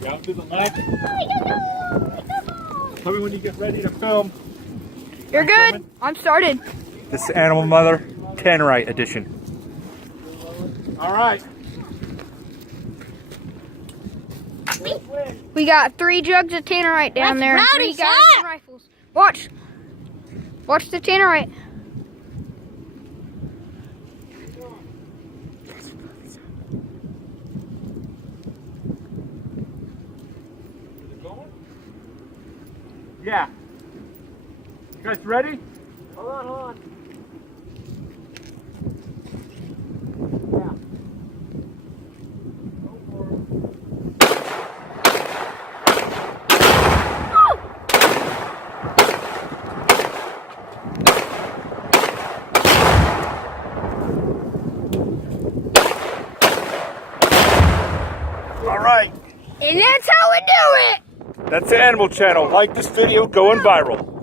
Down to the left. Tell me when you get ready to film. You're good. I'm started. This is Animal Mother Tannerite edition. All right. We got 3 jugs of Tannerite down there. And 3 guys with rifles. Watch. Watch the Tannerite. Yeah. You guys ready? Hold on. All right. And that's how we do it. That's the Animal Channel. Like this video, going viral.